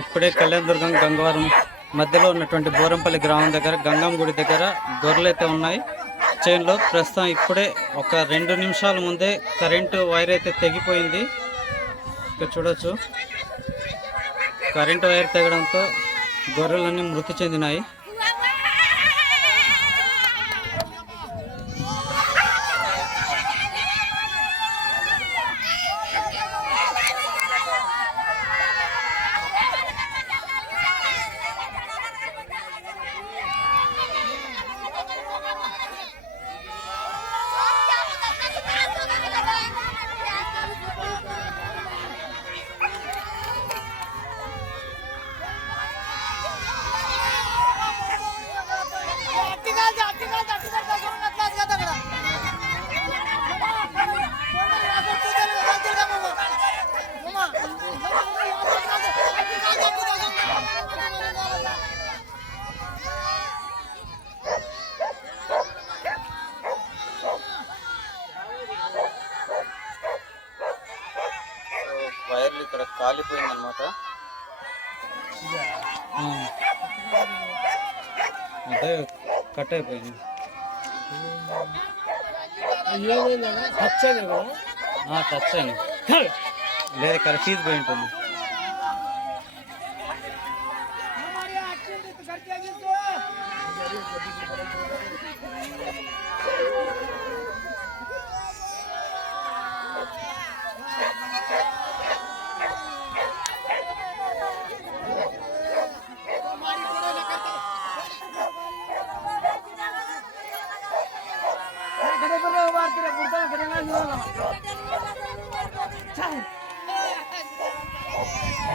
ఇప్పుడే కళ్యాణదుర్గం గంగవరం మధ్యలో ఉన్నటువంటి బోరంపల్లి గ్రామం దగ్గర గంగమ్మ గుడి దగ్గర గొర్రెలు అయితే ఉన్నాయి. చైన్లో ప్రస్తుతం ఇప్పుడే ఒక రెండు నిమిషాల ముందే కరెంటు వైర్ అయితే తెగిపోయింది. ఇక్కడ చూడొచ్చు. కరెంటు వైర్ తెగడంతో గొర్రెలన్నీ మృతి చెందినాయి. వైర్లు ఇక్కడ కాలిపోయింది అనమాట అంటే కట్ అయిపోయింది. టచ్ అయింది లేదు ఇక్కడ ఫీజు పోయి ఉంటుంది. よし!